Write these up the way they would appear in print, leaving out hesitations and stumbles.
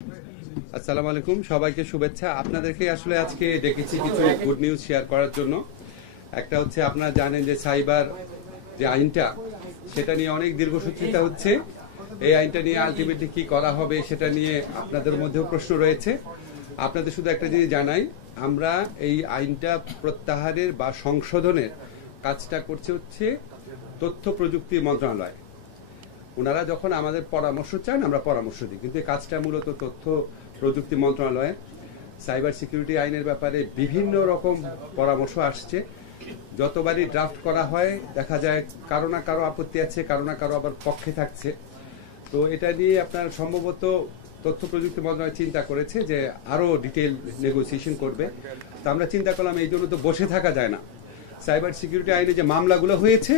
আসসালামু আলাইকুম, সবাইকে শুভেচ্ছা। আপনাদেরকে আসলে আজকে ডেকেছি কিছু গুড নিউজ শেয়ার করার জন্য। একটা হচ্ছে, আপনারা জানেন যে সাইবার যে আইনটা, সেটা নিয়ে অনেক দীর্ঘসূত্রিতা হচ্ছে। এই আইনটা নিয়ে আলটিমেটলি কি করা হবে সেটা নিয়ে আপনাদের মধ্যেও প্রশ্ন রয়েছে। আপনাদের শুধু একটা জিনিস জানাই, আমরা এই আইনটা প্রত্যাহারের বা সংশোধনের কাজটা করছে হচ্ছে তথ্য প্রযুক্তি মন্ত্রণালয়। ওনারা যখন আমাদের পরামর্শ চান আমরা পরামর্শ দিই, কিন্তু এই কাজটা মূলত তথ্য প্রযুক্তি মন্ত্রণালয়ে। সাইবার সিকিউরিটি আইনের ব্যাপারে বিভিন্ন রকম পরামর্শ আসছে। যতবারই ড্রাফট করা হয় দেখা যায় কারো না কারো আপত্তি আছে, কারো না কারো আবার পক্ষে থাকছে। তো এটা নিয়ে আপনার সম্ভবত তথ্য প্রযুক্তি মন্ত্রণালয় চিন্তা করেছে যে আরো ডিটেইল নেগোসিয়েশন করবে। তো আমরা চিন্তা করলাম এই জন্য তো বসে থাকা যায় না, সাইবার সিকিউরিটি আইনে যে মামলাগুলো হয়েছে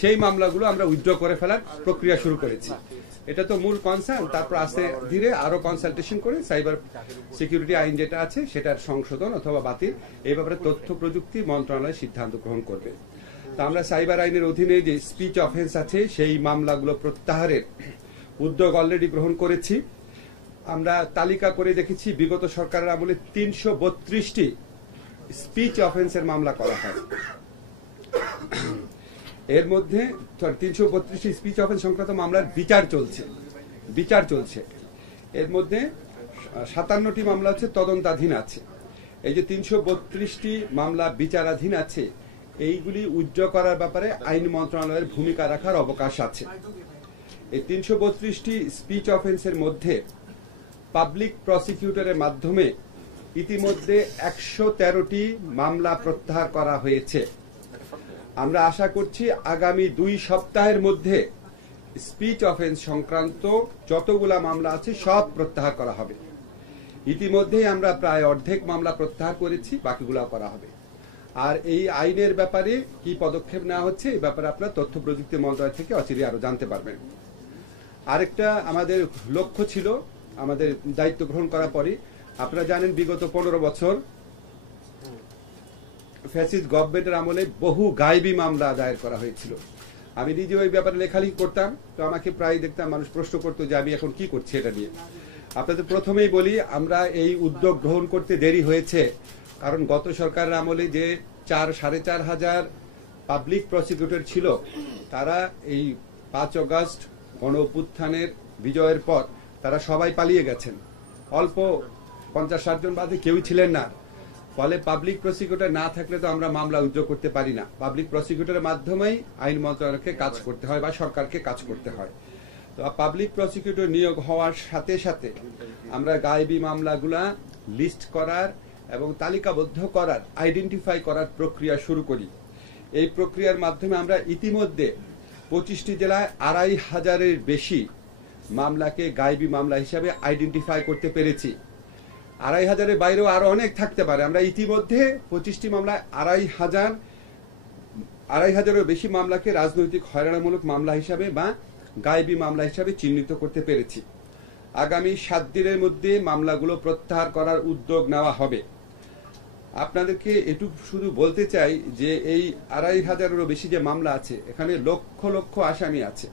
সেই মামলাগুলো আমরা উইথড্র করে ফেলার প্রক্রিয়া শুরু করেছি। এটা তো মূল কনসার্ন। তারপর আস্তে ধীরে আরো কনসালটেশন করে সাইবার সিকিউরিটি আইন যেটা আছে সেটার সংশোধন অথবা বাতিল, এই ব্যাপারে তথ্য প্রযুক্তি মন্ত্রণালয় সিদ্ধান্ত গ্রহণ করবে। তা আমরা সাইবার আইনের অধীনে যে স্পিচ অফেন্স আছে সেই মামলাগুলো প্রত্যাহারের উদ্যোগ অলরেডি গ্রহণ করেছি। আমরা তালিকা করে দেখেছি বিগত সরকারের আমলে ৩৩২টি স্পিচ অফেন্সের মামলা করা হয়। এর মধ্যে ৩৩২টি স্পিচ অফেন্স সংক্রান্ত মামলার বিচার চলছে। এর মধ্যে ৫৭টি মামলা হচ্ছে তদন্তাধীন আছে। এই যে ৩৩২টি মামলা বিচারাধীন আছে, এইগুলি উইথড্র করার ব্যাপারে আইন মন্ত্রণালয়ের ভূমিকা রাখার অবকাশ আছে। এই ৩৩২টি স্পিচ অফেন্সের মধ্যে পাবলিক প্রসিকিউটরের মাধ্যমে ইতিমধ্যে ১১৩টি মামলা প্রত্যাহার করা হয়েছে। আমরা আশা করছি আগামী ২ সপ্তাহের মধ্যে স্পিচ অফেন্স সংক্রান্ত যতগুলা মামলা আছে সব প্রত্যাহার করা হবে। ইতিমধ্যেই আমরা প্রায় অর্ধেক মামলা প্রত্যাহার করেছি, বাকিগুলো করা হবে। আর এই আইনের ব্যাপারে কি পদক্ষেপ নেওয়া হচ্ছে এই ব্যাপারে আপনারা তথ্য প্রযুক্তি মন্ত্রণালয় থেকে অচিরে আরো জানতে পারবেন। আরেকটা আমাদের লক্ষ্য ছিল আমাদের দায়িত্ব গ্রহণ করার পরই, আপনারা জানেন বিগত ১৫ বছর ফ্যাসিস্ট গভর্নমেন্টের আমলে বহু গায়েবী মামলা দায়ের করা হয়েছিল। আমি নিজে ওই ব্যাপারে লেখালেখি করতাম, তো আমাকে প্রায় দেখতাম মানুষ প্রশ্ন করতো যে আমি এখন কি করছি এটা নিয়ে। আপনাদের প্রথমেই বলি, আমরা এই উদ্যোগ গ্রহণ করতে দেরি হয়েছে কারণ গত সরকারের আমলে যে ৪-৪.৫ হাজার পাবলিক প্রসিকিউটর ছিল, তারা এই ৫ আগস্ট গণ অভ্যুত্থানের বিজয়ের পর তারা সবাই পালিয়ে গেছেন। অল্প ৫০-৬০ জন বাদে কেউই ছিলেন না। ফলে পাবলিক প্রসিকিউটর না থাকলে তো আমরা মামলা উইথড্র করতে পারি না। পাবলিক প্রসিকিউটরের মাধ্যমেই আইন মন্ত্রণালয়কে কাজ করতে হয় বা সরকারকে কাজ করতে হয়। তো পাবলিক প্রসিকিউটর নিয়োগ হওয়ার সাথে সাথে আমরা গায়েবী মামলাগুলা লিস্ট করার এবং তালিকাবদ্ধ করার, আইডেন্টিফাই করার প্রক্রিয়া শুরু করি। এই প্রক্রিয়ার মাধ্যমে আমরা ইতিমধ্যে ২৫টি জেলায় ২৫০০-এর বেশি মামলাকে গায়েবী মামলা হিসাবে আইডেন্টিফাই করতে পেরেছি। ২৫০০-এর বাইরেও আরো অনেক থাকতে পারে। আমরা ইতিমধ্যে ২৫টি মামলায় ২৫০০-এরও বেশি মামলাকে রাজনৈতিক হয়রানিমূলক মামলা হিসাবে বা গায়েবী মামলা হিসাবে চিহ্নিত করতে পেরেছি। আগামী ৭ দিনের মধ্যে মামলাগুলো প্রত্যাহার করার উদ্যোগ নেওয়া হবে। আপনাদেরকে এটুকু শুধু বলতে চাই যে এই ২৫০০-এরও বেশি যে মামলা আছে, এখানে লক্ষ লক্ষ আসামি আছে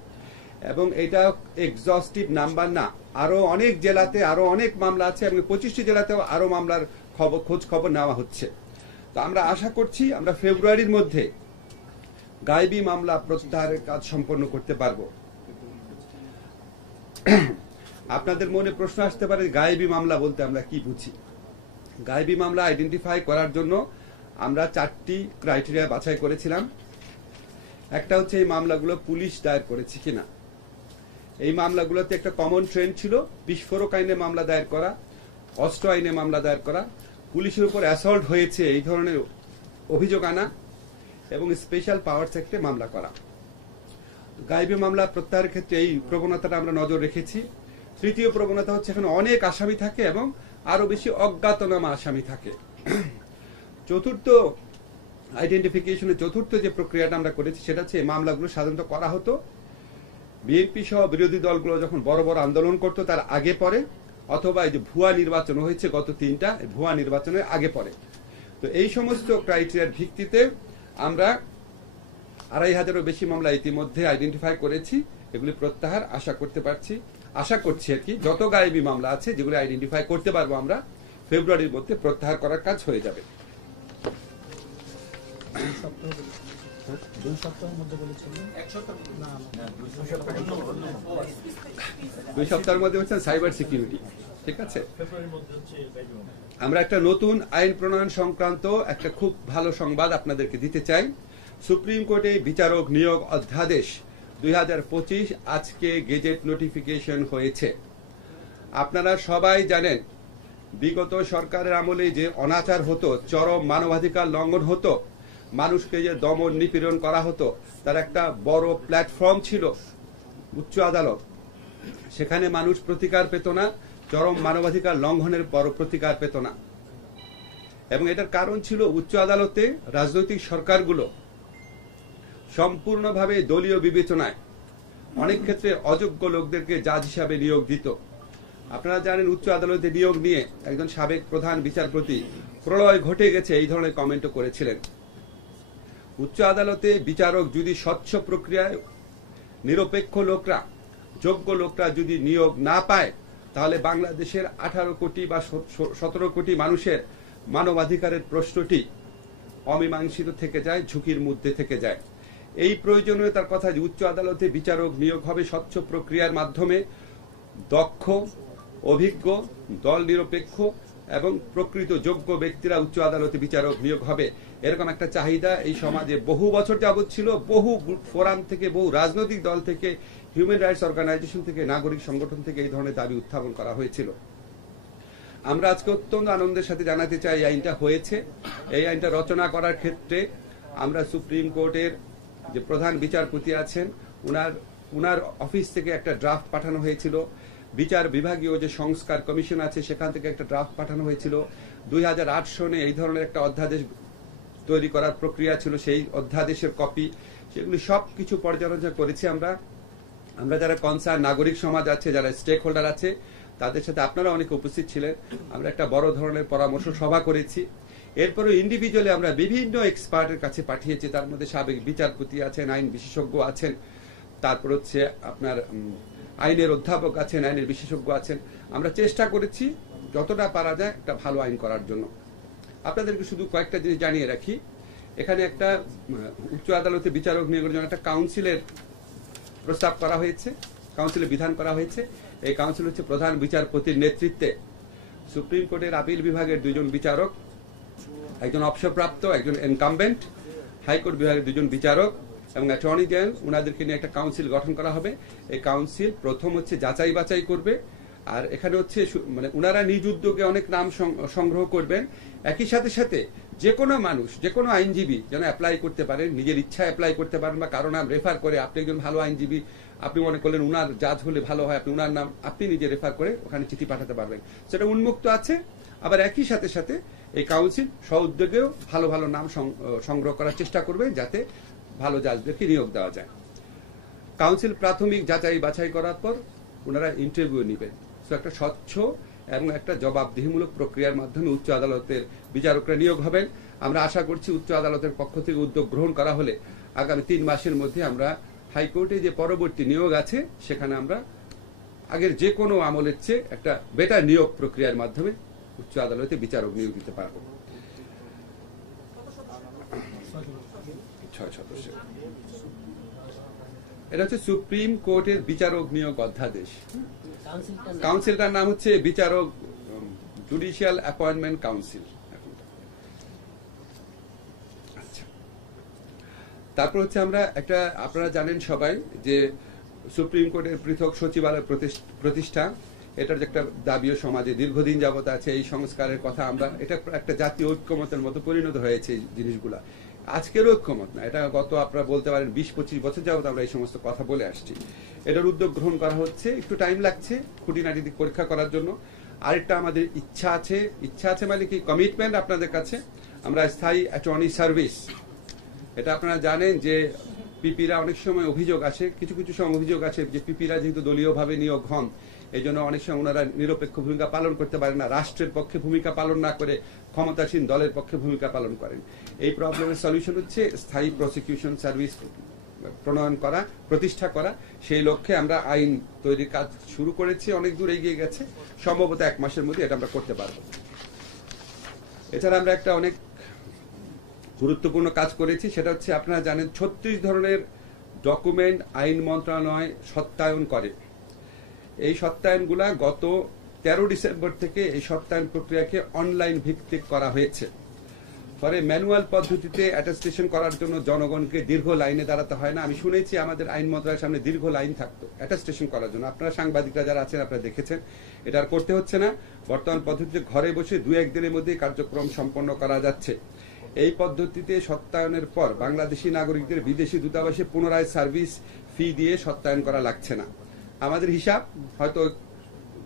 এবং এটা এক্সস্টিভ নাম্বার না। আরো অনেক জেলাতে আরো অনেক মামলা আছে এবং ২৫টি জেলাতেও আরো মামলার খোঁজ খবর নেওয়া হচ্ছে। তো আমরা আশা করছি আমরা ফেব্রুয়ারির মধ্যে গায়েবী মামলা প্রত্যাহারের কাজ সম্পন্ন করতে পারবো। আপনাদের মনে প্রশ্ন আসতে পারে গায়েবী মামলা বলতে আমরা কি বুঝি। গায়েবী মামলা আইডেন্টিফাই করার জন্য আমরা ৪টি ক্রাইটেরিয়া বাছাই করেছিলাম। একটা হচ্ছে এই মামলাগুলো পুলিশ দায়ের করেছে কিনা। এই মামলাগুলোতে একটা কমন ট্রেন্ড ছিল বিস্ফোরক আইনে মামলা দায়ের করা, অস্ত্র আইনে মামলা দায়ের করা, পুলিশের উপর অ্যাসল্ট হয়েছে এই ধরনের অভিযোগ আনা এবং স্পেশাল পাওয়ার সেক্টরে মামলা করা। গায়েবী মামলা প্রত্যাহারের ক্ষেত্রে এই প্রবণতাটা আমরা নজর রেখেছি। তৃতীয় প্রবণতা হচ্ছে এখানে অনেক আসামি থাকে এবং আরো বেশি অজ্ঞাতনামা আসামি থাকে। চতুর্থ আইডেন্টিফিকেশনের চতুর্থ যে প্রক্রিয়াটা আমরা করেছি সেটা হচ্ছে এই মামলাগুলো সাধারণত করা হতো বিএনপি সহ বিরোধী দলগুলো যখন বড় বড় আন্দোলন করতো তার আগে পরে, অথবা এই যে ভুয়া নির্বাচন হয়েছে গত ৩টা ভুয়া নির্বাচনের আগে পরে। তো এই সমস্ত ক্রাইটেরিয়ার ভিত্তিতে আমরা ২৫০০-এরও বেশি মামলা ইতিমধ্যে আইডেন্টিফাই করেছি। এগুলি প্রত্যাহার আশা করতে পারছি আশা করছি আর কি যত গায়েবী মামলা আছে যেগুলো আইডেন্টিফাই করতে পারবো আমরা ফেব্রুয়ারির মধ্যে প্রত্যাহার করার কাজ হয়ে যাবে। 2 সপ্তাহের মধ্যে বলেছিলেন 2 সপ্তাহের মধ্যে হচ্ছে সাইবার সিকিউরিটি, ঠিক আছে। আমরা একটা নতুন আইন প্রণয়ন সংক্রান্ত একটা খুব ভালো সংবাদ আপনাদেরকে দিতে চাই। সুপ্রিম কোর্টে বিচারক নিয়োগ অধ্যাদেশ 2025 আজকে গেজেট নোটিফিকেশন হয়েছে। আপনারা সবাই জানেন বিগত সরকারের আমলে যে অনাচার হতো, চরম মানবাধিকার লঙ্ঘন হতো, মানুষকে যে দমন নিপীড়ন করা হতো, তার একটা বড় প্ল্যাটফর্ম ছিল উচ্চ আদালত। সেখানে মানুষ প্রতিকার পেত না, চরম মানবাধিকার লঙ্ঘনের বড় প্রতিকার পেত না। এবং এটার কারণ ছিল উচ্চ আদালতে রাজনৈতিক সরকারগুলো সম্পূর্ণভাবে দলীয় বিবেচনায় অনেক ক্ষেত্রে অযোগ্য লোকদেরকে জাজ হিসাবে নিয়োগ দিত। আপনারা জানেন উচ্চ আদালতে নিয়োগ নিয়ে একজন সাবেক প্রধান বিচারপতি প্রলয় ঘটে গেছে এই ধরনের কমেন্টও করেছিলেন। উচ্চ আদালতে বিচারক যদি স্বচ্ছ প্রক্রিয়ায় নিরপেক্ষ লোকরা, যোগ্য লোকরা যদি নিয়োগ না পায়, তাহলে বাংলাদেশের 18 কোটি বা 17 কোটি মানুষের মানবাধিকারের প্রশ্নটি অমীমাংসিত থেকে যায়, ঝুঁকির মধ্যে থেকে যায়। এই প্রয়োজনীয়তার কথা যে উচ্চ আদালতে বিচারক নিয়োগ হবে স্বচ্ছ প্রক্রিয়ার মাধ্যমে, দক্ষ, অভিজ্ঞ, দল নিরপেক্ষ এবং প্রকৃত যোগ্য ব্যক্তিরা উচ্চ আদালতে বিচারক নিয়োগ হবে, এরকম একটা চাহিদা এই সমাজে বহু বছর যাবৎ ছিল। বহু ফোরাম থেকে, বহু রাজনৈতিক দল থেকে, হিউম্যান রাইটস অর্গানাইজেশন থেকে, নাগরিক সংগঠন থেকে এই ধরনের দাবি উত্থাপন করা হয়েছিল। আমরা আজকে অত্যন্ত আনন্দের সাথে জানাতে চাই এই আইনটা হয়েছে। এই আইনটা রচনা করার ক্ষেত্রে আমরা সুপ্রিম কোর্টের যে প্রধান বিচারপতি আছেন উনার অফিস থেকে একটা ড্রাফট পাঠানো হয়েছিল। বিচার বিভাগীয় যে সংস্কার কমিশন আছে সেখান থেকে একটা ড্রাফট পাঠানো হয়েছিল। 2008 সনে এই ধরনের একটা অধ্যাদেশ তৈরি করার প্রক্রিয়া ছিল, সেই অধ্যাদেশের কপি, সেগুলি সবকিছু পর্যালোচনা করেছি আমরা। যারা কনসার্ন নাগরিক সমাজ আছে, যারা স্টেক হোল্ডার আছে, তাদের সাথে আপনারা অনেকে উপস্থিত ছিলেন। আমরা একটা বড় ধরনের পরামর্শ সভা করেছি। এরপরে ইন্ডিভিজুয়ালি আমরা বিভিন্ন এক্সপার্টের কাছে পাঠিয়েছি। তার মধ্যে সাবেক বিচারপতি আছেন, আইন বিশেষজ্ঞ আছেন, তারপর হচ্ছে আপনার আইনের অধ্যাপক আছেন, আইনের বিশেষজ্ঞ আছেন। আমরা চেষ্টা করেছি যতটা পারা যায় একটা ভালো আইন করার জন্য। আপনাদেরকে শুধু কয়েকটা জিনিস জানিয়ে রাখি। এখানে একটা উচ্চ আদালতে বিচারক নিয়োগের জন্য একটা কাউন্সিলের প্রস্তাব করা হয়েছে, কাউন্সিলের বিধান করা হয়েছে। এই কাউন্সিল হচ্ছে প্রধান বিচারপতির নেতৃত্বে সুপ্রিম কোর্টের আপিল বিভাগের 2 জন বিচারক, একজন অবসরপ্রাপ্ত, একজন ইনকামবেন্ট, হাইকোর্ট বিভাগের 2 জন বিচারক এবং অ্যাটর্নি জেনারেল, ওনাদেরকে নিয়ে একটা কাউন্সিল গঠন করা হবে। এই কাউন্সিল প্রথম হচ্ছে যাচাই বাছাই করবে, আর এখানে হচ্ছে মানে ওনারা নিজ উদ্যোগে অনেক নাম সংগ্রহ করবেন। একই সাথে সাথে যে কোনো মানুষ, যে কোনো আইনজীবী যেন অ্যাপ্লাই করতে পারেন, নিজের ইচ্ছায় অ্যাপ্লাই করতে পারেন, বা কারো নাম রেফার করে, আপনি একজন ভালো আইনজীবী, আপনি মনে করলেন উনার জাজ হলে ভালো হয়, আপনি উনার নাম আপনি নিজে রেফার করে ওখানে চিঠি পাঠাতে পারবেন, সেটা উন্মুক্ত আছে। আবার একই সাথে সাথে এই কাউন্সিল স্ব-উদ্যোগেও ভালো ভালো নাম সংগ্রহ করার চেষ্টা করবে যাতে ভালো জাজদেরকে নিয়োগ দেওয়া যায়। কাউন্সিল প্রাথমিক যাচাই বাছাই করার পর ওনারা ইন্টারভিউ নেবেন। একটা স্বচ্ছ এবং একটা জবাবদিহিমূলক প্রক্রিয়ার মাধ্যমে উচ্চ আদালতের বিচারকরা নিয়োগ হবেন। আমরা আশা করছি উচ্চ আদালতের পক্ষ থেকে উদ্যোগ গ্রহণ করা হলে আগামী 3 মাসের মধ্যে আমরা হাইকোর্টে যে পরবর্তী নিয়োগ আছে সেখানে আমরা আগের যে কোনো আমলের চেয়ে একটা বেটার নিয়োগ প্রক্রিয়ার মাধ্যমে উচ্চ আদালতে বিচারক নিয়োগ দিতে পারব। 6 সদস্য। এটা হচ্ছে সুপ্রিম কোর্টের বিচারক নিয়োগ অধ্যাদেশ। কাউন্সিলটার নাম হচ্ছে বিচারক জুডিশিয়াল অ্যাপয়েন্টমেন্ট কাউন্সিল। আচ্ছা, তারপর হচ্ছে আমরা একটা, আপনারা জানেন সবাই যে সুপ্রিম কোর্টের পৃথক সচিবালয় প্রতিষ্ঠা, এটার যে একটা দাবিও সমাজে দীর্ঘদিন যাবত আছে। এই সংস্কারের কথা আমরা, এটা একটা জাতীয় ঐক্যমতের মতো পরিণত হয়েছে এই জিনিসগুলা। আজকের ঐক্যমত না, এটা গত আপনারা বলতে পারেন 20-25 বছর যাবত আমরা এই সমস্ত কথা বলে আসছি। এটার উদ্যোগ গ্রহণ করা হচ্ছে, একটু টাইম লাগছে খুঁটিনাটি পরীক্ষা করার জন্য। আরেকটা আমাদের ইচ্ছা আছে মানে কি কমিটমেন্ট আপনাদের কাছে। আমরা স্থায়ী অ্যাটর্নি সার্ভিস, এটা আপনারা জানেন যে পিপিরা অনেক সময় অভিযোগ আসে, কিছু সময় অভিযোগ আছে যে পিপিরা যেহেতু দলীয়ভাবে নিয়োগ হন, এই জন্য অনেক সময় ওনারা নিরপেক্ষ ভূমিকা পালন করতে পারেন না, রাষ্ট্রের পক্ষে ভূমিকা পালন না করে ক্ষমতাসীন দলের পক্ষে ভূমিকা পালন করেন। এই প্রবলেমের সলিউশন হচ্ছে স্থায়ী প্রসিকিউশন সার্ভিস প্রণয়ন করা, প্রতিষ্ঠা করা, সেই লক্ষ্যে আমরা আইন তৈরির কাজ শুরু করেছি, অনেক দূর এগিয়ে গেছে, সম্ভবত 1 মাসের মধ্যে এটা আমরা করতে পারবো। এছাড়া আমরা একটা অনেক গুরুত্বপূর্ণ কাজ করেছি, সেটা হচ্ছে আপনারা জানেন 36 ধরনের ডকুমেন্ট আইন মন্ত্রণালয় সত্যায়ন করে। এই সত্যায়নগুলা গত 13 ডিসেম্বর থেকে এই সত্যায়ন প্রক্রিয়াকে অনলাইন ভিত্তিক করা হয়েছে। পরে ম্যানুয়াল পদ্ধতিতে অ্যাটেস্টেশন করার জন্য জনগণকে দীর্ঘ লাইনে দাঁড়াতে হয় না। আমি শুনেছি আমাদের আইন মন্ত্রণালয়ের সামনে দীর্ঘ লাইন থাকতো অ্যাটেস্টেশন করার জন্য। আপনারা সাংবাদিকরা যারা আছেন আপনারা দেখেছেন, এটা আর করতে হচ্ছে না। বর্তমান পদ্ধতিতে ঘরে বসে 2-1 দিনের মধ্যে কার্যক্রম সম্পন্ন করা যাচ্ছে। এই পদ্ধতিতে সত্যায়নের পর বাংলাদেশি নাগরিকদের বিদেশি দূতাবাসে পুনরায় সার্ভিস ফি দিয়ে সত্যায়ন করা লাগছে না। আমাদের হিসাব হয়তো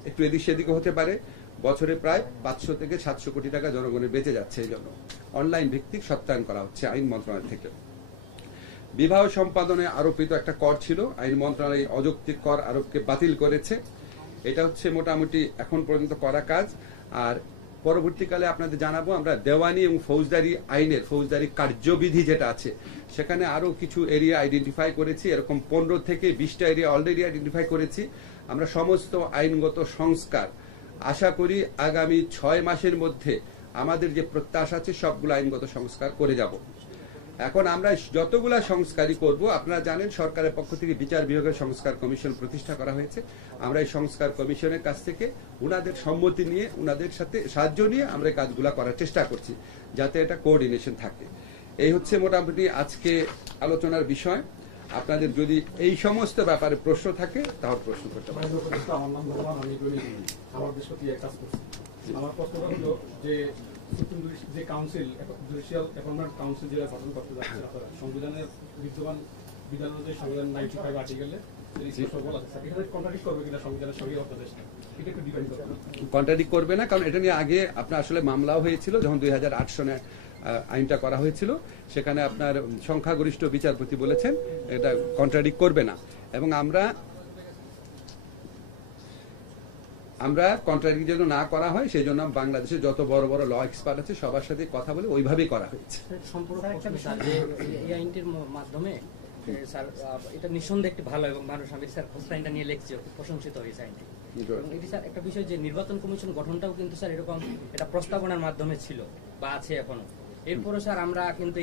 একটু এদিক সেদিকে হতে পারে, বছরে প্রায় 500 থেকে 700 কোটি টাকা জনগণের বেঁচে যাচ্ছে। এই জন্য অনলাইন ভিত্তিক সত্যায়ন করা হচ্ছে আইন মন্ত্রণালয় থেকে। বিবাহ সম্পাদনে আরোপিত একটা কর ছিল, আইন মন্ত্রণালয় অযৌক্তিক কর আরোপকে বাতিল করেছে। এটা হচ্ছে মোটামুটি এখন পর্যন্ত করা কাজ। আর পরবর্তীকালে আপনাদের জানাবো আমরা দেওয়ানি এবং ফৌজদারি আইনের ফৌজদারি কার্যবিধি যেটা আছে সেখানে আরো কিছু এরিয়া আইডেন্টিফাই করেছি। এরকম 15 থেকে 20টা এরিয়া অলরেডি আইডেন্টিফাই করেছি। আমরা সমস্ত আইনগত সংস্কার আশা করি আগামী 6 মাসের মধ্যে আমাদের যে প্রত্যাশা আছে সবগুলো আইনগত সংস্কার করে যাব। এখন আমরা যতগুলা সংস্কারই করব, আপনারা জানেন সরকারের পক্ষ থেকে বিচার বিভাগের সংস্কার কমিশন প্রতিষ্ঠা করা হয়েছে। আমরা এই সংস্কার কমিশনের কাছ থেকে উনাদের সম্মতি নিয়ে, উনাদের সাথে সাহায্য নিয়ে আমরা এই কাজগুলা করার চেষ্টা করছি, যাতে এটা কোঅর্ডিনেশন থাকে। এই হচ্ছে মোটামুটি আজকে আলোচনার বিষয়। আপনাদের যদি এই সমস্ত ব্যাপারে প্রশ্ন থাকে তাহলে প্রশ্ন করতে পারেন। আমার প্রশ্নটা হলো যে সুপ্রিম যে কাউন্সিল, জুডিশিয়াল অ্যাপয়েন্টমেন্ট কাউন্সিল যেটা গঠন করতে যাচ্ছে আপনারা, সংবিধানের বিদ্যমান বিধান অনুযায়ী সংবিধান 95 আর্টিকেলে কন্ট্রাডিক্ট করবে কিনা সংবিধানের সঙ্গে আপনাদের, এটা একটু ডিপেন্ড করবে। কন্ট্রাডিক্ট করবে না, কারণ এটা নিয়ে আগে আপনার আসলে মামলাও হয়েছিল যখন 2008 সনে আইনটা করা হয়েছিল। সেখানে আপনার সংখ্যাগরিষ্ঠ বিচারপতি বলেছেন এটা কন্ট্রাডিক্ট করবে না। এবং আমরা কন্ট্রাডিক্ট যেন না করা হয় সেই জন্য বাংলাদেশে যত বড় বড় ল এক্সপার্ট আছে সবার সাথে কথা বলে ওইভাবেই করা হয়েছে। এই আইনটির মাধ্যমে স্যার এটা নিঃসন্দেহে একটি ভালো, এবং মানুষ আমি স্যার হোস্টাইনটা নিয়ে লিখছি, প্রশংসিত হয়েছে আইনটি। এবং এটি স্যার একটা বিষয় যে নির্বাচন কমিশন গঠনটাও কিন্তু স্যার এরকম এটা প্রস্তাবনার মাধ্যমে ছিল বা আছে এখনো। এরপরও স্যার আমরা কিন্তু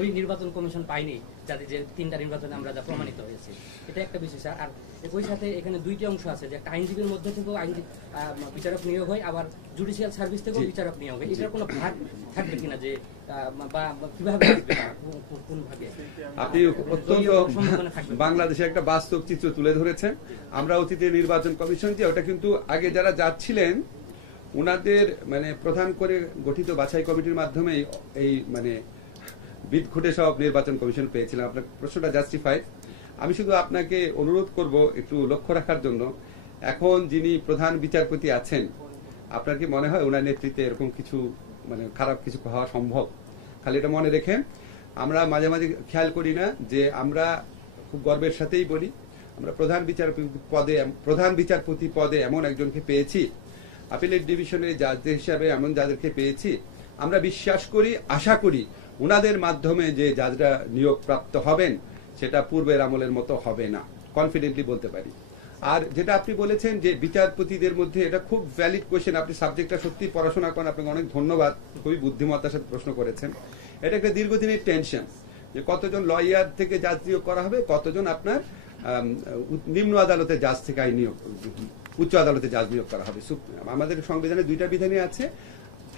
ওই নির্বাচন কমিশন পাইনি, যাতে যে 3টা নির্বাচনে আমরা যা প্রমাণিত হয়েছে, এটা একটা বিষয় স্যার। আর একই সাথে এখানে 2টি অংশ আছে, যে একটা আইনজীবীর মধ্যে থেকেও বিচারক নিয়োগ হয়, আবার জুডিশিয়াল সার্ভিস থেকেও বিচারক নিয়োগ হয়। এটার কোনো ভাগ থাকবে কিনা, যে বা কিভাবে কোন ভাগে? আপনি অত্যন্ত বাংলাদেশে একটা বাস্তব চিত্র তুলে ধরেছেন। আমরা অতীতে নির্বাচন কমিশন যে ওটা কিন্তু আগে যারা যাচ্ছিলেন উনাদের মানে প্রধান করে গঠিত বাছাই কমিটির মাধ্যমে এই মানে বিদঘুটে সব নির্বাচন কমিশন পেয়েছিলাম। আপনার প্রশ্নটা জাস্টিফাইড। আমি শুধু আপনাকে অনুরোধ করব একটু লক্ষ্য রাখার জন্য, এখন যিনি প্রধান বিচারপতি আছেন আপনার কি মনে হয় ওনার নেতৃত্বে এরকম কিছু মানে খারাপ কিছু হওয়া সম্ভব? খালি এটা মনে রেখেন। আমরা মাঝে মাঝে খেয়াল করি না যে আমরা খুব গর্বের সাথেই বলি আমরা প্রধান বিচারপতি পদে এমন একজনকে পেয়েছি, আপিলেট ডিভিশনের জাজ হিসাবে এমন যাদেরকে পেয়েছি। আমরা বিশ্বাস করি, আশা করি উনাদের মাধ্যমে যে জাজরা নিয়োগ প্রাপ্ত হবেন সেটা পূর্বের আমলের মতো হবে না, কনফিডেন্টলি বলতে পারি। আর যেটা আপনি বলেছেন যে বিচারপতিদের মধ্যে, এটা খুব ভ্যালিড কোয়েশ্চেন। আপনি সাবজেক্টটা সত্যি পড়াশোনা করেন, আপনাকে অনেক ধন্যবাদ, খুবই বুদ্ধিমত্তার সাথে প্রশ্ন করেছেন। এটা একটা দীর্ঘদিনের টেনশন যে কতজন লয়ার থেকে জাজ নিয়োগ করা হবে, কতজন আপনার নিম্ন আদালতে জাজ থেকে উচ্চ আদালতে জাজ নিয়োগ করা হবে। আমাদের সংবিধানে 2টা বিধানই আছে,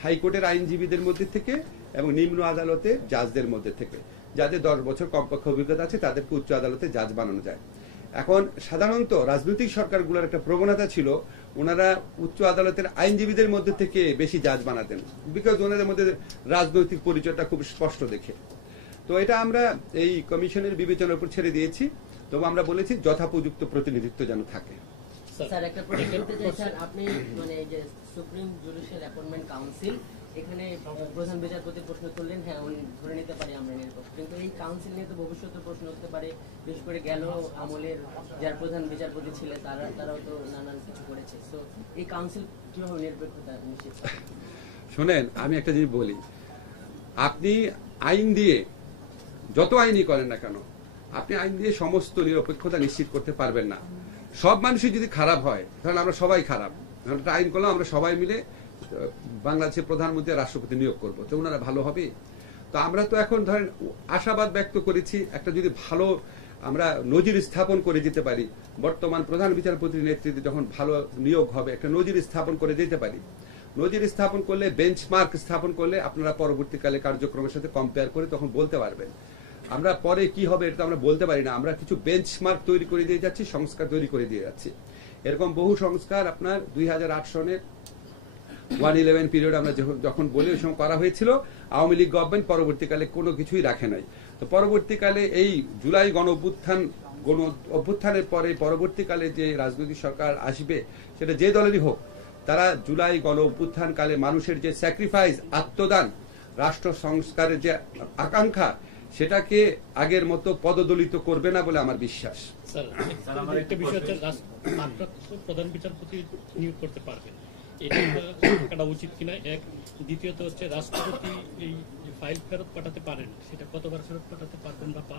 হাইকোর্টের আইনজীবীদের মধ্যে থেকে এবং নিম্ন আদালতের জাজদের মধ্যে থেকে। যাদের 10 বছর কমপক্ষে অভিজ্ঞতা আছে তাদেরকে উচ্চ আদালতে জাজ বানানো যায়। এখন সাধারণত রাজনৈতিক সরকারগুলোর একটা প্রবণতা ছিল ওনারা উচ্চ আদালতের আইনজীবীদের মধ্যে থেকে বেশি জাজ বানাতেন, বিকজ ওনাদের মধ্যে রাজনৈতিক পরিচয়টা খুব স্পষ্ট দেখে। তো এটা আমরা এই কমিশনের বিবেচনার উপর ছেড়ে দিয়েছি। তবে আমরা বলেছি যথাপযুক্ত প্রতিনিধিত্ব যেন থাকে। স্যার একটা প্রশ্ন করতে চাই স্যার, আপনি মানে যে সুপ্রিম জুডিশিয়াল অ্যাপয়েন্টমেন্ট কাউন্সিল, এখানে প্রধান বিচারপতি প্রশ্ন করলেন, হ্যাঁ উনি ধরে নিতে পারি আমরা নিরপেক্ষ, কিন্তু এই কাউন্সিল নিয়ে তো ভবিষ্যতে প্রশ্ন হতে পারে। বিশেষ করে গেল আমলের যারা প্রধান বিচারপতি ছিলেন তারাও তো নানান কিছু করেছে। তো এই কাউন্সিল কিভাবে নিরপেক্ষতা নিশ্চিত? শোনেন, আমি একটা জিনিস বলি, আপনি আইন দিয়ে যত আইনই করেন না কেন, আপনি আইন দিয়ে সমস্ত নিরপেক্ষতা নিশ্চিত করতে পারবেন না। সব মানুষই যদি খারাপ হয় তাহলে আমরা সবাই খারাপ। একটা আইন করলাম আমরা সবাই মিলে বাংলাদেশের প্রধানমন্ত্রী রাষ্ট্রপতি নিয়োগ করবো, তো ওনারা ভালো হবে? তো আমরা তো এখন ধরেন আশাবাদ ব্যক্ত করেছি একটা যদি ভালো আমরা নজির স্থাপন করে যেতে পারি, বর্তমান প্রধান বিচারপতির নেতৃত্বে যখন ভালো নিয়োগ হবে একটা নজির স্থাপন করে যেতে পারি। নজির স্থাপন করলে, বেঞ্চমার্ক স্থাপন করলে আপনারা পরবর্তীকালে কার্যক্রমের সাথে কম্পেয়ার করে তখন বলতে পারবেন। আমরা পরে কি হবে এটা আমরা বলতে পারি না। আমরা কিছু বেঞ্চমার্ক তৈরি করে দিয়ে যাচ্ছি, সংস্কার তৈরি করে দিয়ে যাচ্ছি। এরকম বহু সংস্কার আপনার 2008 সনের 111 পিরিয়ড আমরা যখন বলি ওই সময় করা হয়েছিল। আওয়ামী লীগ গভর্নমেন্ট পরবর্তীকালে কোনো কিছুই রাখে নাই। তো পরবর্তীকালে এই জুলাই গণ অভ্যুত্থানের পরে পরবর্তীকালে যে রাজনৈতিক সরকার আসবে সেটা যে দলেরই হোক, তারা জুলাই গণ অভ্যুত্থানকালে মানুষের যে স্যাক্রিফাইস, আত্মদান, রাষ্ট্র সংস্কারের যে আকাঙ্ক্ষা সেটাকে আগের মতো পদদলিত করবে না বলে আমার বিশ্বাস। একটা বিষয় হচ্ছে প্রধান বিচারপতি নিয়োগ করতে পারবেন, এটা উচিত কিনা এক। দ্বিতীয়ত হচ্ছে রাষ্ট্রপতি এই ফাইল ফেরত পাঠাতে পারেন, সেটা কতবার ফেরত পাঠাতে পারবেন বা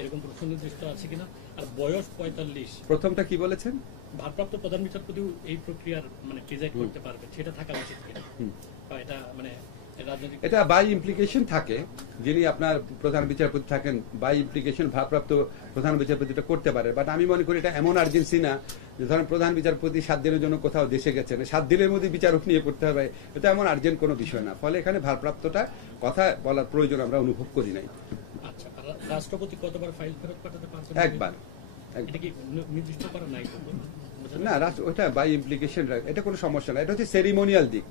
এরকম প্রশ্ন নির্দিষ্ট আছে কিনা। আর বয়স 45, প্রথমটা কি বলেছেন? ভারপ্রাপ্ত প্রধান বিচারপতিও এই প্রক্রিয়ার মানে প্রিজাইড করতে পারবেন, সেটা থাকা উচিত কিনা। এটা মানে এটা বাই ইমপ্লিকেশন থাকে, যিনি আপনার প্রধান বিচারপতি থাকেন বাই ইমপ্লিকেশন ভারপ্রাপ্ত প্রধান বিচারপতিটা করতে পারে। বাট আমি মনে করি এটা এমন আর্জেন্সি না যে ধরেন প্রধান বিচারপতি 7 দিনের জন্য কোথাও দেশে গেছেন, 7 দিনের মধ্যে বিচারক নিয়ে করতে হবে, এটা এমন আর্জেন্ট কোনো বিষয় না। ফলে এখানে ভারপ্রাপ্তটা কথা বলার প্রয়োজন আমরা অনুভব করি নাই। আচ্ছা, রাষ্ট্রপতি কতবার ফাইল ফেরত পাঠাতে পারবেন? একবার। এটা কি নির্দিষ্ট করা নাই? না, ওটা বাই ইমপ্লিকেশন, এটা কোনো সমস্যা না। এটা হচ্ছে সেরিমোনিয়াল দিক।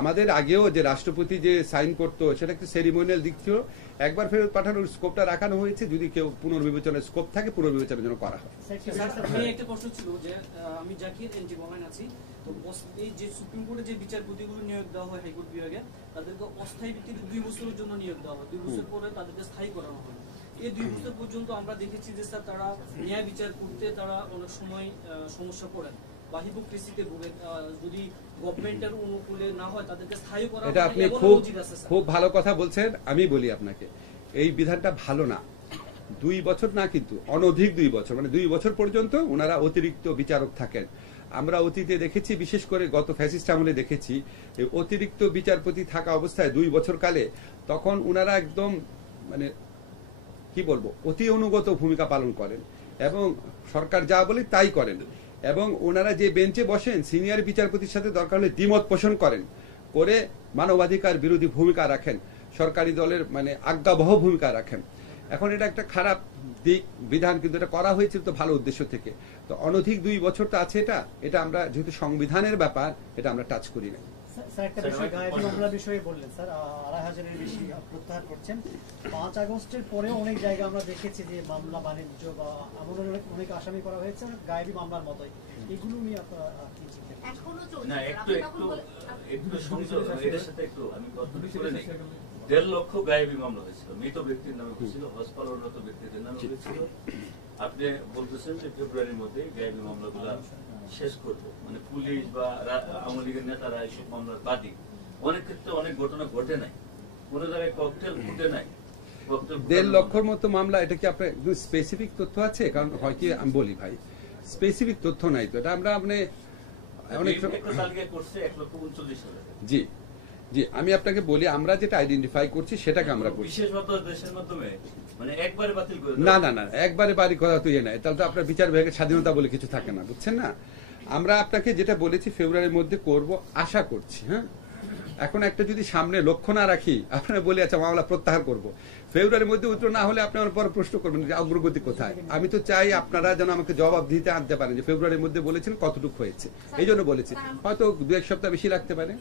আমাদের আগেও যে রাষ্ট্রপতি যে সাইন করতো সেটা একটা সেরিমোনিয়াল দিক ছিল। একবার ফেরত পাঠানোর স্কোপটা রাখানো হয়েছে, যদি কেউ পুনর্বিবেচনার স্কোপ থাকে পুনর্বিবেচনার জন্য করা হয়। একটা প্রশ্ন ছিল যে আমি জাকির এনজি অনলাইন আছি, তো এই যে সুপ্রিম কোর্টে যে বিচারপতিগুলো নিয়োগ দেওয়া হয় হাইকোর্ট বিভাগে, তাদেরকে অস্থায়ী ভিত্তিতে 2 বছরের জন্য নিয়োগ দেওয়া হয়, 2 বছর পরে তাদেরকে স্থায়ী করানো হয়। এই 2 বছর পর্যন্ত আমরা দেখেছি যে স্যার তারা ন্যায় বিচার করতে তারা অনেক সময় সমস্যা পড়েন বা হিপোক্রেসিতে ভোগে। যদি গভর্নমেন্টের অনুকূলে না হয় তাদেরকে স্থায়ী করা, এটা আপনি খুব ভালো কথা বলছেন। আমি বলি আপনাকে এই বিধানটা ভালো না। 2 বছর না, কিন্তু অনধিক 2 বছর, মানে 2 বছর পর্যন্ত ওনারা অতিরিক্ত বিচারক থাকেন। আমরা অতীতে দেখেছি, বিশেষ করে গত ফ্যাসিস্ট আমলে দেখেছি, অতিরিক্ত বিচারপতি থাকা অবস্থায় 2 বছর কালে তখন ওনারা একদম মানে কি বলবো অতি অনুগত ভূমিকা পালন করেন এবং সরকার যা বলে তাই করেন। এবং ওনারা যে বেঞ্চে বসেন সিনিয়র বিচারপতির সাথে দরকার হলে দ্বিমত পোষণ করেন, করে মানবাধিকার বিরোধী ভূমিকা রাখেন, সরকারি দলের মানে আজ্ঞাবহ ভূমিকা রাখেন। এখন এটা একটা খারাপ দিক বিধান, কিন্তু এটা করা হয়েছিল তো ভালো উদ্দেশ্য থেকে। তো অনধিক 2 বছর তো আছে, এটা আমরা যেহেতু সংবিধানের ব্যাপার এটা আমরা টাচ করি না। স্যার একটা বিষয় গায়েবী মামলা বিষয়ে বললেন, স্যার 2500-এর বেশি প্রত্যাহার করছেন। 5 আগস্টের পরেও অনেক জায়গা আমরা দেখেছি যে মামলা বাণিজ্য বা এমন অনেক আসামি করা হয়েছে গায়েবী মামলার মতোই। এগুলো নিয়ে আপনারা কি চিন্তা করছেন? না, একটু সংযোগ এর সাথে একটু আমি কথা বলে নেই। 1.5 লক্ষ গায়েবী মামলা হয়েছিল, মৃত ব্যক্তির নামে হয়েছিল, হসপিটালরত ব্যক্তিদের নামে হয়েছিল। আপনি বলতেছেন যে ফেব্রুয়ারির মধ্যে গায়েবী মামলাগুলো শেষ করবো, মানে পুলিশ বা আওয়ামী লীগের নেতারা এইসব মামলার বাদী। অনেক ক্ষেত্রে অনেক ঘটনা ঘটে নাই, কোন জায়গায় ককটেল ফুটে নাই। 1.5 লক্ষর মতো মামলা, এটা কি আপনার স্পেসিফিক তথ্য আছে? কারণ হয় কি আমি বলি ভাই, স্পেসিফিক তথ্য নাই তো, এটা আমরা মানে অনেক তালিকা করছে 1,39,000। জি জি, আমি আপনাকে বলি আমরা যেটা আইডেন্টিফাই করছি সেটাকে আমরা করছি। বিশেষত দেশের মাধ্যমে মানে একবারে বাতিল করে না না না, একবারে বাড়ি করা তো ইয়ে নাই, তাহলে তো আপনার বিচার বিভাগের স্বাধীনতা বলে কিছু থাকে না, বুঝছেন না? আমরা আপনাকে যেটা বলেছি ফেব্রুয়ারির মধ্যে করব আশা করছি। হ্যাঁ, এখন একটা যদি সামনে লক্ষ্য না রাখি, আপনারা বলে আচ্ছা মামলা প্রত্যাহার করব, ফেব্রুয়ারির মধ্যে উত্তর না হলে আপনি আমার পর প্রশ্ন করবেন যে অগ্রগতি কোথায়। আমি তো চাই আপনারা যেন আমাকে জবাব দিতে আনতে পারেন যে ফেব্রুয়ারির মধ্যে বলেছেন কতটুকু হয়েছে। এই জন্য বলেছি হয়তো 2-1 সপ্তাহ বেশি লাগতে পারে।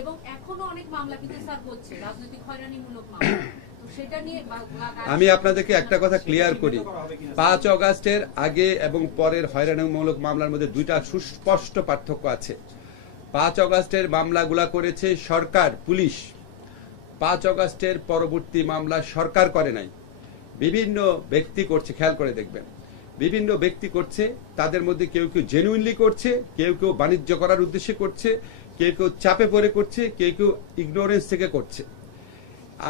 এবং এখনো অনেক মামলা কিন্তু স্যার হচ্ছে রাজনৈতিক হয়রানিমূলক মামলা। আমি আপনাদেরকে একটা কথা ক্লিয়ার করি, 5 আগস্টের আগে এবং পরের হয়রানিমূলক মামলার মধ্যে 2টা সুস্পষ্ট পার্থক্য আছে। 5 আগস্টের মামলাগুলা করেছে সরকার, পুলিশ। 5 আগস্টের পরবর্তী মামলা সরকার করে নাই, বিভিন্ন ব্যক্তি করছে। খেয়াল করে দেখবেন, বিভিন্ন ব্যক্তি করছে। তাদের মধ্যে কেউ কেউ জেনুইনলি করছে, কেউ কেউ বাণিজ্য করার উদ্দেশ্যে করছে, কেউ কেউ চাপে পড়ে করছে, কেউ কেউ ইগনোরেন্স থেকে করছে।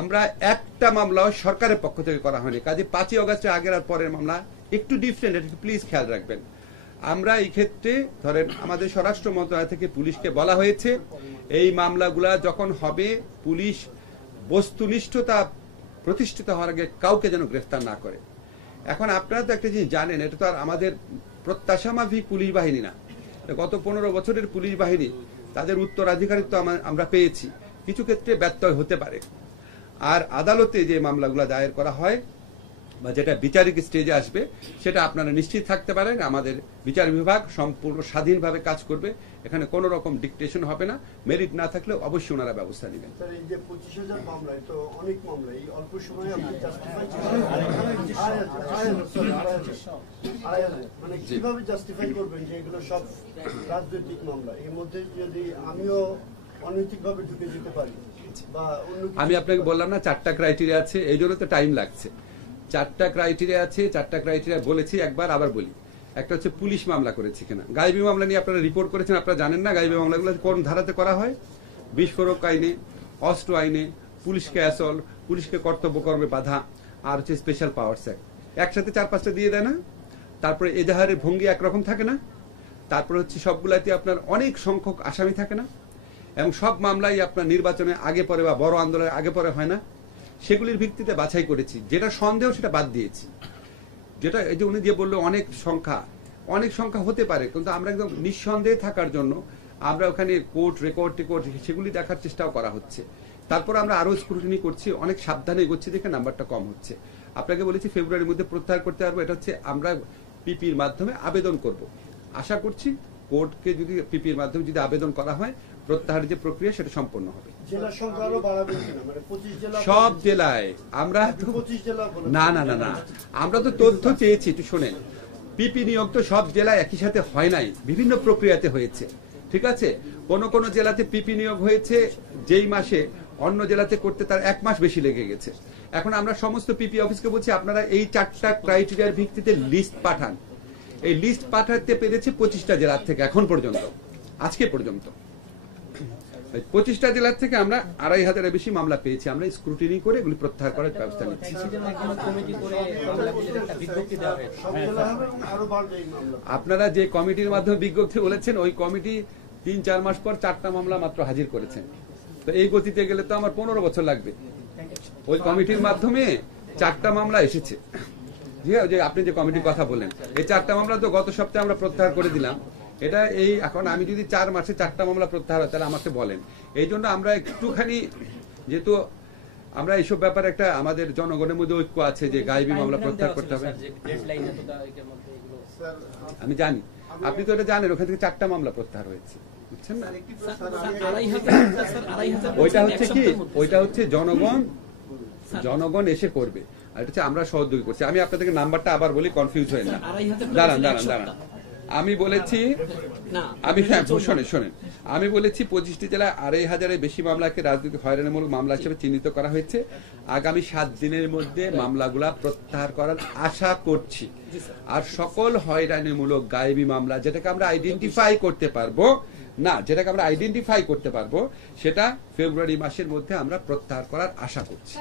আমরা একটা মামলাও সরকারের পক্ষ থেকে করা হয়নি। কাজে 5ই অগাস্টের আগের আর পরের মামলা একটু ডিফারেন্ট, একটু প্লিজ খেয়াল রাখবেন। আমরা এই ক্ষেত্রে ধরেন আমাদের স্বরাষ্ট্র মন্ত্রণালয় থেকে পুলিশকে বলা হয়েছে এই মামলাগুলা যখন হবে পুলিশ বস্তুনিষ্ঠতা প্রতিষ্ঠিত হওয়ার আগে কাউকে যেন গ্রেফতার না করে। এখন আপনারা তো একটা জিনিস জানেন, এটা তো আর আমাদের প্রত্যাশা মাফিক পুলিশ বাহিনী না। গত 15 বছরের পুলিশ বাহিনী তাদের উত্তরাধিকারিত্ব আমরা পেয়েছি, কিছু ক্ষেত্রে ব্যত্যয় হতে পারে। আর আদালতে যে মামলাগুলো দায়ের করা হয় বা যেটা বিচারিক স্টেজে আসবে সেটা আপনারা নিশ্চিত থাকতে পারেন আমাদের বিচার বিভাগ সম্পূর্ণ স্বাধীনভাবে কাজ করবে। এখানে কোনো রকম ডিকটেশন হবে না, মেরিট না থাকলে অবশ্যই ওনারা ব্যবস্থা নেবেন। স্যার, এই যে 25,000 মামলায় তো অনেক মামলা এই অল্প সময়ে আপনি জাস্টিফাই মানে কিভাবে জাস্টিফাই করবেন যে এগুলো সব রাজনৈতিক মামলা? এর মধ্যে যদি আমিও অনৈতিকভাবে ঢুকে যেতে পারি বা আমি আপনাকে বললাম না 4টা ক্রাইটেরিয়া আছে, এই জন্য তো টাইম লাগছে। 4টা ক্রাইটেরিয়া আছে, 4টা ক্রাইটেরিয়া বলেছি একবার, আবার বলি। একটা হচ্ছে পুলিশ মামলা করেছে কিনা। গায়েবী মামলা নিয়ে আপনারা রিপোর্ট করেছেন, আপনারা জানেন না গায়েবী মামলাগুলো কোন ধারাতে করা হয়? বিস্ফোরক আইনে, অস্ত্র আইনে, পুলিশকে অ্যাসল্ট, পুলিশকে কর্তব্য কর্মে বাধা, আর হচ্ছে স্পেশাল পাওয়ার্স অ্যাক্ট। একসাথে 4-5টা দিয়ে দেয় না? তারপরে এজাহারের ভঙ্গি একরকম থাকে না? তারপরে হচ্ছে সবগুলাতে আপনার অনেক সংখ্যক আসামি থাকে না? এবং সব মামলাই আপনার নির্বাচনে আগে পরে বা বড় আন্দোলনের আগে পরে হয় না? সেগুলির ভিত্তিতে বাছাই করেছি। যেটা সন্দেহ সেটা বাদ দিয়েছি। যেটা এই যে উনি যে বললো অনেক সংখ্যা হতে পারে, কিন্তু আমরা একদম নিঃসন্দেহে থাকার জন্য আমরা ওখানে কোর্ট রেকর্ড সেগুলি দেখার চেষ্টাও করা হচ্ছে। তারপর আমরা আরো স্ক্রুটিনি করছি, অনেক সাবধানে এগোচ্ছি দেখে নাম্বারটা কম হচ্ছে। আপনাকে বলেছি ফেব্রুয়ারির মধ্যে প্রত্যাহার করতে পারবো। এটা হচ্ছে আমরা পিপির মাধ্যমে আবেদন করব। আশা করছি কোর্টকে যদি পিপির মাধ্যমে যদি আবেদন করা হয় প্রত্যাহারের যে প্রক্রিয়া সেটা সম্পন্ন হবে। জেলার সংখ্যা আরো বাড়াবে কিনা? মানে 25 জেলা, সব জেলায় আমরা 25 জেলা না আমরা তো তথ্য চেয়েছি, একটু শোনেন। পিপি নিয়োগ তো সব জেলায় একই সাথে হয় নাই, বিভিন্ন প্রক্রিয়াতে হয়েছে। ঠিক আছে, কোন জেলাতে পিপি নিয়োগ হয়েছে যেই মাসে অন্য জেলাতে করতে তার 1 মাস বেশি লেগে গেছে। এখন আমরা সমস্ত পিপি অফিসকে বলছি আপনারা এই 4টা ক্রাইটেরিয়ার ভিত্তিতে লিস্ট পাঠান। এই লিস্ট পাঠাতে পেরেছে 25টা জেলার থেকে এখন পর্যন্ত, আজকে পর্যন্ত 25টা জেলার থেকে আমরা 2,500-এর বেশি মামলা পেয়েছি। আমরা স্ক্রুটিনি করে এগুলি প্রত্যাহার করার ব্যবস্থা নিচ্ছি। আপনারা যে কমিটির মাধ্যমে বিজ্ঞপ্তি বলেছেন ওই কমিটি 3-4 মাস পর 4টা মামলা মাত্র হাজির করেছেন। তো এই গতিতে গেলে তো আমার 15 বছর লাগবে। ওই কমিটির মাধ্যমে 4টা মামলা এসেছে। যে আপনি যে কমিটির কথা বললেন, এই 4টা মামলা তো গত সপ্তাহে আমরা প্রত্যাহার করে দিলাম। এটা এই এখন আমি যদি 4 মাসে 4টা মামলা প্রত্যাহার হয় তাহলে আমাকে বলেন। এই জন্য আমরা একটুখানি, যেহেতু আমরা এইসব ব্যাপারে একটা আমাদের জনগণের মধ্যে ঐক্য আছে যে গায়েবী মামলা প্রত্যাহার করতে হবে। আমি জানি, আপনি তো এটা জানেন, ওখান থেকে 4টা মামলা প্রত্যাহার হয়েছে, বুঝছেন না? ওইটা হচ্ছে জনগণ এসে করবে, আর এটা হচ্ছে আমরা সহযোগী করছি। আমি আপনাদেরকে নাম্বারটা আবার বলি, কনফিউজ হয়ে না। দাঁড়ান আমি বলেছি, শোনেন, আমি বলেছি 25টি জেলায় 2,500-এর বেশি মামলাকে রাজনৈতিক হয়রানিমূলক মামলা হিসেবে চিহ্নিত করা হয়েছে। আগামী 7 দিনের মধ্যে মামলাগুলা প্রত্যাহার করার আশা করছি। আর সকল হয়রানিমূলক গায়েবী মামলা যেটাকে আমরা আইডেন্টিফাই করতে পারবো সেটা ফেব্রুয়ারি মাসের মধ্যে আমরা প্রত্যাহার করার আশা করছি।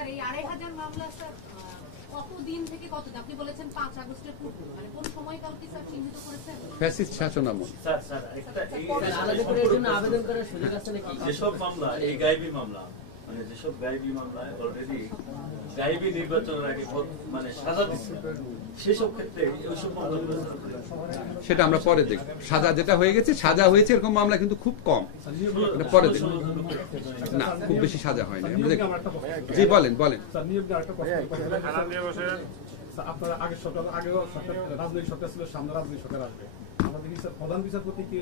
কতদিন থেকে কতদিন? আপনি বলেছেন 5 আগস্টের পূর্বে, মানে কোন সময়কাল কি স্যার চিহ্নিত করেছেন? ফ্যাসিস্ট শাসনামল। স্যার একটা আবেদন করার সুযোগ আছে নাকি? যেসব মামলা এই গায়েবী মামলা, মানে যেসব গায়েবী মামলায় অলরেডি গায়েবী নির্বাচনের আগে মানে সাজা দিচ্ছে, সেসব ক্ষেত্রে ওইসব মামলাগুলো সেটা আমরা পরে দেখব। সাজা যেটা হয়ে গেছে, সাজা হয়েছে এরকম মামলা কিন্তু খুব কম, পরে দেখব। না, খুব বেশি সাজা হয়নি। জি বলেন। আপনারা আগের সরকার, আগেও সরকার রাজনৈতিক সরকার ছিল, সামনে রাজনৈতিক সরকার আসবে। আমরা দেখি স্যার প্রধান বিচারপতিকে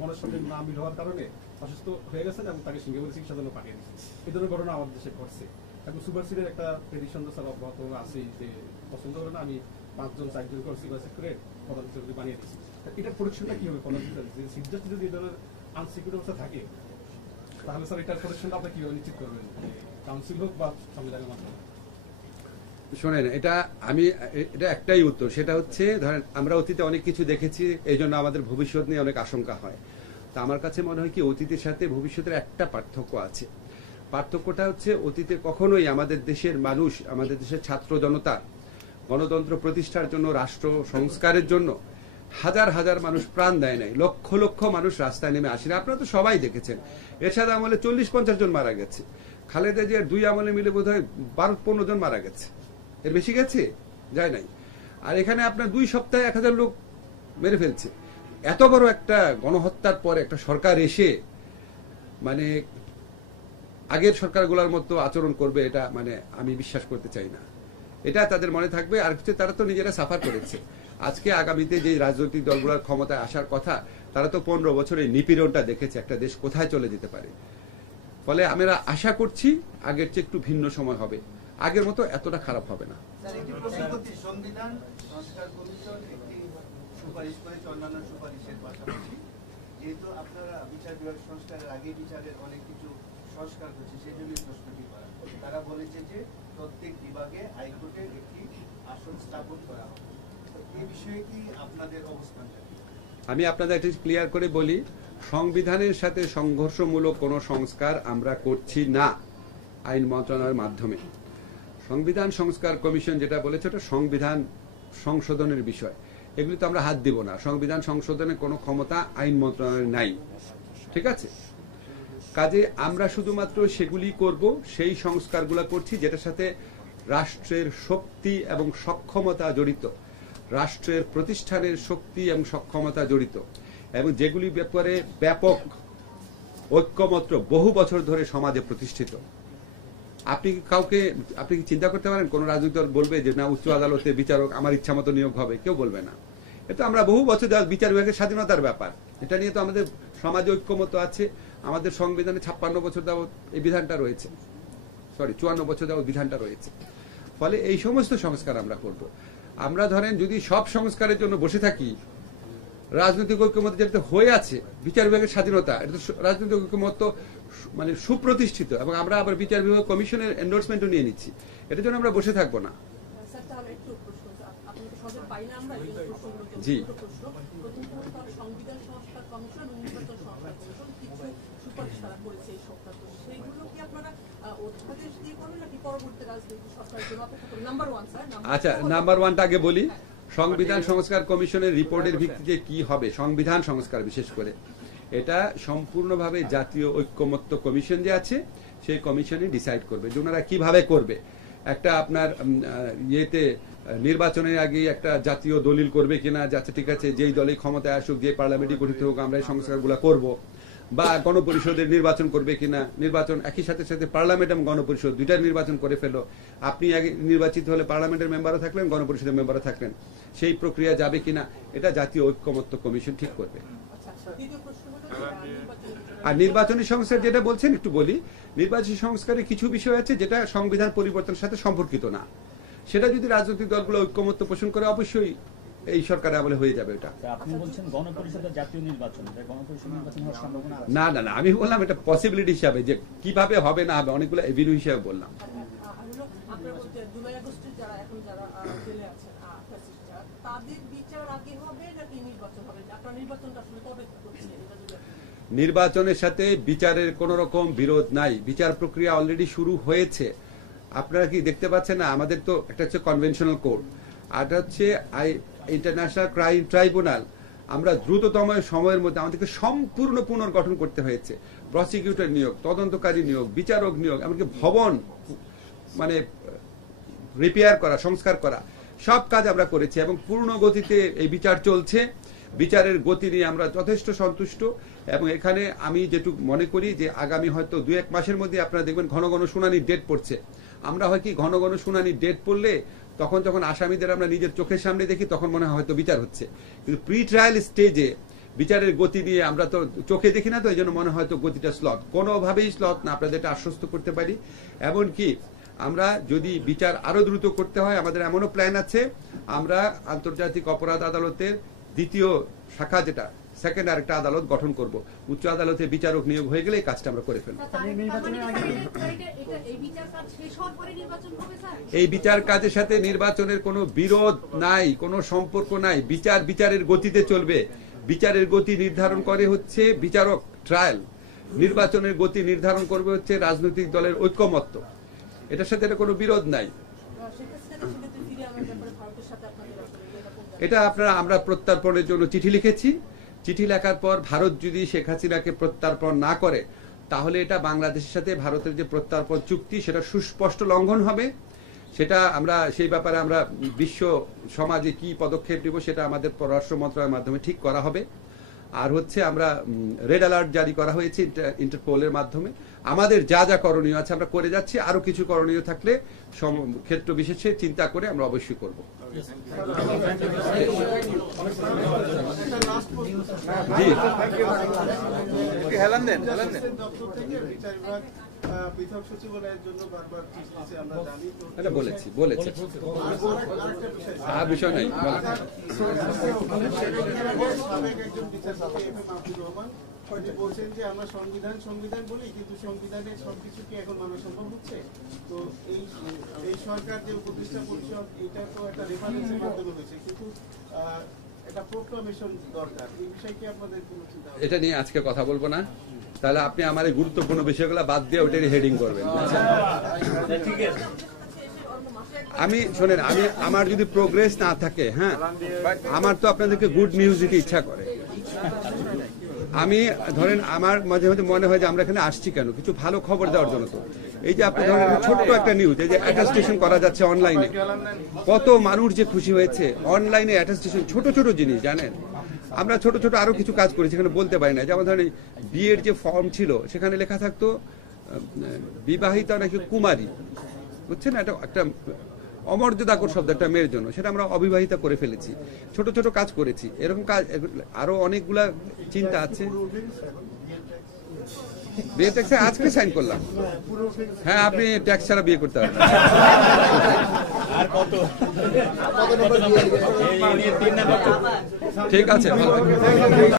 মনের সঙ্গে না মিল হওয়ার কারণে অসুস্থ হয়ে গেছেন এবং তাকে সিঙ্গাপুরে চিকিৎসার জন্য পাঠিয়ে দিচ্ছে। এই ধরনের ঘটনা আমাদের দেশে ঘটছে। এখন সুপারসিডের একটা পেটিশন স্যার অব্যাহত আছে যে পছন্দ করে না, আমি 5-4 করে সুপারসিড করে প্রধান বিচারপতি বানিয়ে দিচ্ছি। এটার প্রোটেকশনটা কি হবে? প্রধান বিচারপতি যদি এই ধরনের আনসিকিউর অবস্থা থাকে তাহলে স্যার এটার প্রোটেকশনটা আপনি কিভাবে নিশ্চিত করবেন, কাউন্সিল হোক বা সংবিধানের মাধ্যমে? শোনেন, এটা একটাই উত্তর, সেটা হচ্ছে ধরেন আমরা অতীতে অনেক কিছু দেখেছি, এই জন্য আমাদের ভবিষ্যৎ নিয়ে অনেক আশঙ্কা হয়। তা আমার কাছে মনে হয় কি অতীতের সাথে ভবিষ্যতের একটা পার্থক্য আছে। পার্থক্যটা হচ্ছে অতীতে কখনোই আমাদের দেশের মানুষ, আমাদের দেশের ছাত্র জনতা গণতন্ত্র প্রতিষ্ঠার জন্য, রাষ্ট্র সংস্কারের জন্য হাজার হাজার মানুষ প্রাণ দেয় নাই, লক্ষ লক্ষ মানুষ রাস্তায় নেমে আসেনি। আপনারা তো সবাই দেখেছেন, এরশাদ আমলে 40-50 জন মারা গেছে, খালেদা জিয়ার 2 আমলে মিলে বোধ হয় 12-15 জন মারা গেছে, এর বেশি গেছে যায় নাই। আর এখানে আপনার 2 সপ্তাহে 1000 লোক মেরে ফেলছে। এত বড় একটা গণহত্যার পরে একটা সরকার এসে মানে আগের সরকারগুলোর মতো আচরণ করবে, এটা মানে আমি বিশ্বাস করতে চাই না। এটা তাদের মনে থাকবে। আর কিছু, তারা তো নিজেরা সাফার করেছে। আজকে আগামীতে যে রাজনৈতিক দলগুলোর ক্ষমতায় আসার কথা, তারা তো 15 বছরে নিপীড়নটা দেখেছে, একটা দেশ কোথায় চলে যেতে পারে। ফলে আমরা আশা করছি আগের চেয়ে একটু ভিন্ন সময় হবে, আগের মতো এতটা খারাপ হবে না। সংবিধান সংস্কার কমিশন একটি সুপারিশ করেছে অন্যান্য সুপারিশের পাশাপাশি, যেহেতু আপনারা বিচার বিভাগ সংস্কারের আগে বিচারের অনেক কিছু সংস্কার করছে, সেই জন্য প্রশ্নটি করা। তারা বলেছে যে প্রত্যেক বিভাগে হাইকোর্টের একটি আসন স্থাপন করা হবে। এই বিষয়ে কি আপনাদের অবস্থানটা? আমি আপনাদের একটু ক্লিয়ার করে বলি, সংবিধানের সাথে সংঘর্ষমূলক কোনো সংস্কার আমরা করছি না আইন মন্ত্রণালয়ের মাধ্যমে। সংবিধান সংস্কার কমিশন যেটা বলেছে ওটা সংবিধান সংশোধনের বিষয়, এগুলি তো আমরা হাত দিব না। সংবিধান সংশোধনের কোনো ক্ষমতা আইন মন্ত্রণালয়ের নাই, ঠিক আছে? কাজে আমরা শুধুমাত্র সেগুলি করব, সেই সংস্কারগুলো করছি যেটার সাথে রাষ্ট্রের শক্তি এবং সক্ষমতা জড়িত, রাষ্ট্রের প্রতিষ্ঠানের শক্তি এবং সক্ষমতা জড়িত, এবং যেগুলি ব্যাপারে ব্যাপক ঐক্যমত্র বহু বছর ধরে সমাজে প্রতিষ্ঠিত। আপনি কি চিন্তা করতে পারেন কোন রাজনৈতিক দল বলবে যে না, উচ্চ আদালতে বিচারক আমার ইচ্ছা মতো নিয়োগ হবে? কেউ বলবে না। এটা আমরা বহু বছর বিচার বিভাগের স্বাধীনতার ব্যাপার, এটা নিয়ে তো আমাদের সমাজে ঐক্যমত আছে। আমাদের সংবিধানে 56 বছর যাবৎ এই বিধানটা রয়েছে, 54 বছর যাবৎ বিধানটা রয়েছে। ফলে এই সমস্ত সংস্কার আমরা করব। আমরা ধরেন যদি সব সংস্কারের জন্য বসে থাকি, রাজনৈতিক ঐক্যমত যেটা হয়ে আছে, বিচার বিভাগের স্বাধীনতা, এটা তো রাজনৈতিক ঐক্যমত মানে সুপ্রতিষ্ঠিত, এবং আমরা আবার বিচার বিভাগ কমিশনের এন্ডোর্সমেন্টও নিয়ে নিচ্ছি, এটার জন্য আমরা বসে থাকবো না। জি, আচ্ছা, নাম্বার 1টা আগে বলি। সংবিধান সংস্কার কমিশনের রিপোর্টের ভিত্তিতে কি হবে সংবিধান সংস্কার, বিশেষ করে এটা সম্পূর্ণভাবে জাতীয় ঐক্যমত্য কমিশন যে আছে সেই কমিশনই ডিসাইড করবে যে ওনারা কিভাবে করবে। একটা আপনার ইয়েতে নির্বাচনের আগে একটা জাতীয় দলিল করবে কিনা, যাচ্ছে ঠিক আছে যেই দলই ক্ষমতায় আসুক, যে পার্লামেন্টই গঠিত হোক, আমরা এই সংস্কারগুলো করব, বা গণপরিষদের নির্বাচন করবে কিনা, নির্বাচন একই সাথে সাথে পার্লামেন্ট এবং গণপরিষদ দুইটার নির্বাচন করে ফেলো, আপনি আগে নির্বাচিত হলে পার্লামেন্টের মেম্বারও থাকলেন, গণপরিষদের মেম্বারও থাকলেন, সেই প্রক্রিয়া যাবে কিনা এটা জাতীয় ঐক্যমত্য কমিশন ঠিক করবে। আর নির্বাচনী সংস্কার যেটা বলছেন একটু বলি, নির্বাচনী সংস্কারে কিছু বিষয় আছে যেটা সংবিধান পরিবর্তনের সাথে সম্পর্কিত না, সেটা যদি রাজনৈতিক দলগুলো ঐক্যমত্য পোষণ করে অবশ্যই এই সরকারে আমলে হয়ে যাবে। এটা আপনি বলছেন গণপরিষদের জাতীয় নির্বাচন, গণপরিষদ নির্বাচন হওয়ার সম্ভাবনা আছে? না না না, আমি বললাম এটা পসিবিলিটি হিসাবে, যে কিভাবে হবে না হবে অনেকগুলো এভিনিউ হিসাবে বললাম। নির্বাচনের সাথে বিচারের কোন রকম বিরোধ নাই, বিচার প্রক্রিয়া অলরেডি শুরু হয়েছে। আপনারা কি দেখতে পাচ্ছেন না, আমাদের তো একটা হচ্ছে কনভেনশনাল কোড, আর হচ্ছে ইন্টারন্যাশনাল ক্রাইম ট্রাইব্যুনাল। আমরা দ্রুততম সময়ের মধ্যে আমাদেরকে সম্পূর্ণ পুনর্গঠন করতে হয়েছে, প্রসিকিউটর নিয়োগ, তদন্তকারী নিয়োগ, বিচারক নিয়োগ, এমনকি ভবন মানে রিপেয়ার করা, সংস্কার করা, সব কাজ আমরা করেছি এবং পূর্ণ গতিতে এই বিচার চলছে। বিচারের গতি নিয়ে আমরা যথেষ্ট সন্তুষ্ট, এবং এখানে আমি যেটুকু মনে করি যে আগামী হয়তো 2-1 মাসের মধ্যে আপনারা দেখবেন ঘন ঘন শুনানির ডেট পড়ছে। আমরা হয় কি ঘন ঘন শুনানির ডেট পড়লে তখন যখন আসামিদের আমরা নিজের চোখের সামনে দেখি তখন মনে হয় হয়তো বিচার হচ্ছে, কিন্তু প্রি ট্রায়াল স্টেজে বিচারের গতি নিয়ে আমরা তো চোখে দেখি না, তো এই জন্য মনে হয় তো গতিটা স্লথ, কোনোভাবেই স্লথ না, আপনাদের এটা আশ্বস্ত করতে পারি। এমনকি আমরা যদি বিচার আরো দ্রুত করতে হয়, আমাদের এমনও প্ল্যান আছে, আমরা আন্তর্জাতিক অপরাধ আদালতের দ্বিতীয় শাখা, যেটা সেকেন্ড আরেকটা আদালত গঠন করব, উচ্চ আদালতে বিচারক নিয়োগ হয়ে গেলে এই কাজটা আমরা করে ফেলব। এই বিচার কাজের সাথে নির্বাচনের কোনো বিরোধ নাই, কোনো সম্পর্ক নাই। বিচারের গতিতে চলবে, বিচারের গতি নির্ধারণ করে হচ্ছে বিচারক, ট্রায়াল। নির্বাচনের গতি নির্ধারণ করবে হচ্ছে রাজনৈতিক দলের ঐকমত্য, এটার সাথে এটা কোনো বিরোধ নাই। এটা আমরা প্রত্যর্পণের জন্য চিঠি লিখেছি। চিঠি লেখার পর ভারত যদি শেখ হাসিনাকে প্রত্যর্পণ না করে তাহলে এটা বাংলাদেশের সাথে ভারতের যে প্রত্যর্পণ চুক্তি সেটা সুস্পষ্ট লঙ্ঘন হবে। সেটা আমরা সেই ব্যাপারে আমরা বিশ্ব সমাজে কি পদক্ষেপ নেব সেটা আমাদের পররাষ্ট্র মন্ত্রণালয়ের মাধ্যমে ঠিক করা হবে। আর হচ্ছে আমরা রেড অ্যালার্ট জারি করা হয়েছে ইন্টারপোলের মাধ্যমে। আমাদের যা যা করণীয় আছে আমরা করে যাচ্ছি, আরো কিছু করণীয় থাকলে ক্ষেত্র বিশেষে চিন্তা করে আমরা অবশ্যই করব। জি পৃথক সচিবালয়ের জন্য বারবার চিঠি আমরা জানি, এটা বলেছি বিষয় নাই। সাবেক একজন বিচারপতি মাহবুব রহমান বলছেন যে আমরা সংবিধান বলি, কিন্তু সংবিধানের সবকিছু কি এখন মানা সম্ভব হচ্ছে? তো এই সরকার যে উপদেষ্টা পরিষদ, এটা তো একটা রেফারেন্সের মাধ্যমে হয়েছে, কিন্তু এটা প্রোক্লামেশন দরকার। এই বিষয়ে কি আপনাদের কোনো চিন্তা? এটা নিয়ে আজকে কথা বলবো না, তাহলে আপনি আমার এই গুরুত্বপূর্ণ বিষয়গুলো বাদ দিয়ে ওটারই হেডিং করবেন। আমি শোনেন, আমার যদি প্রোগ্রেস না থাকে, হ্যাঁ, আমার তো আপনাদেরকে গুড নিউজ দিতে ইচ্ছা করে। আমি ধরেন আমার মাঝে মাঝে মনে হয় যে আমরা এখানে আসছি কেন, কিছু ভালো খবর দেওয়ার জন্য। তো এই যে আপনি ধরেন ছোট্ট একটা নিউজ, এই যে অ্যাটাস্টেশন করা যাচ্ছে অনলাইনে, কত মানুষ যে খুশি হয়েছে। অনলাইনে অ্যাটাস্টেশন ছোট ছোট জিনিস, জানেন আমরা ছোট ছোট আরো কিছু কাজ করেছি, সেখানে বলতে পারি না। যেমন ধরেন বিয়ের যে ফর্ম ছিল সেখানে লেখা থাকতো বিবাহিতা নাকি কুমারী, বুঝছেন, এটা একটা অমর্যাদাকর শব্দ একটা মেয়ের জন্য, সেটা আমরা অবিবাহিতা করে ফেলেছি। ছোট ছোট কাজ করেছি, এরকম কাজ আরো অনেকগুলা চিন্তা আছে। বিয়ে ট্যাক্সে আজকে সাইন করলাম। হ্যাঁ, আপনি ট্যাক্স ছাড়া বিয়ে করতে পারবেন। ঠিক আছে, ভালো।